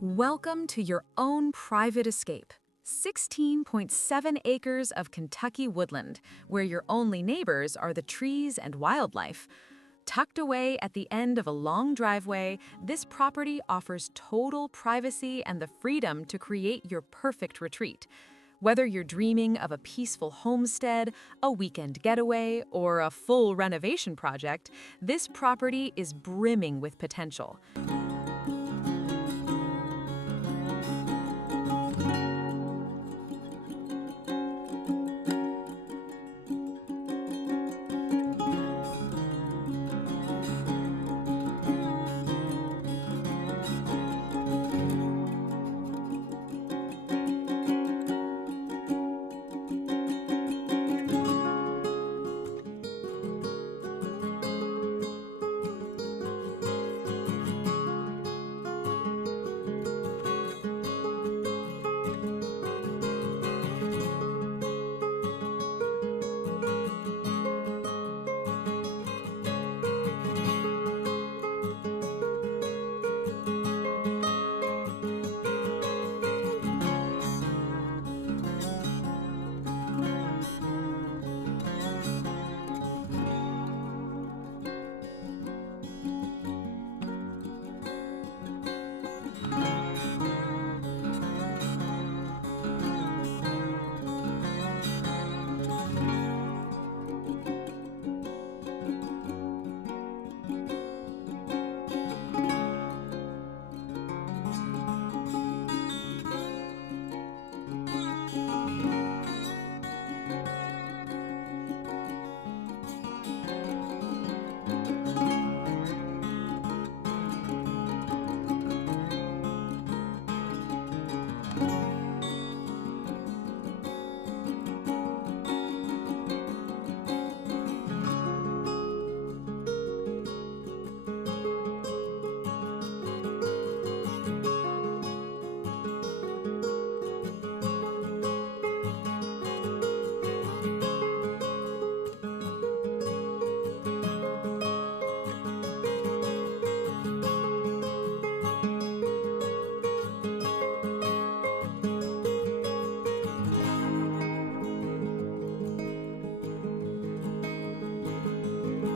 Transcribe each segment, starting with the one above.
Welcome to your own private escape. 16.7 acres of Kentucky woodland, where your only neighbors are the trees and wildlife. Tucked away at the end of a long driveway, this property offers total privacy and the freedom to create your perfect retreat. Whether you're dreaming of a peaceful homestead, a weekend getaway, or a full renovation project, this property is brimming with potential.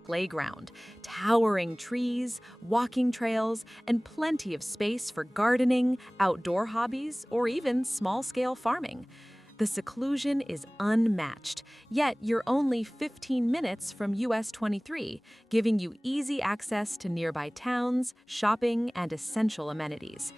Playground, towering trees, walking trails, and plenty of space for gardening, outdoor hobbies, or even small-scale farming. The seclusion is unmatched, yet you're only 15 minutes from US 23, giving you easy access to nearby towns, shopping, and essential amenities.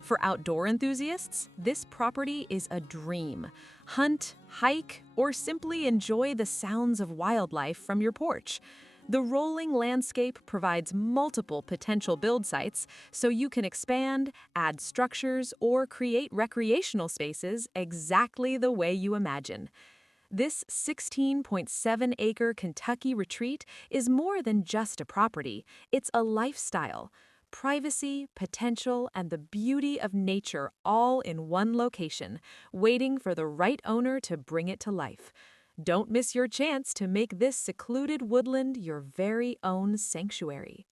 For outdoor enthusiasts, this property is a dream. Hunt, hike, or simply enjoy the sounds of wildlife from your porch. The rolling landscape provides multiple potential build sites, so you can expand, add structures, or create recreational spaces exactly the way you imagine. This 16.7-acre Kentucky retreat is more than just a property, it's a lifestyle. Privacy, potential, and the beauty of nature all in one location, waiting for the right owner to bring it to life. Don't miss your chance to make this secluded woodland your very own sanctuary.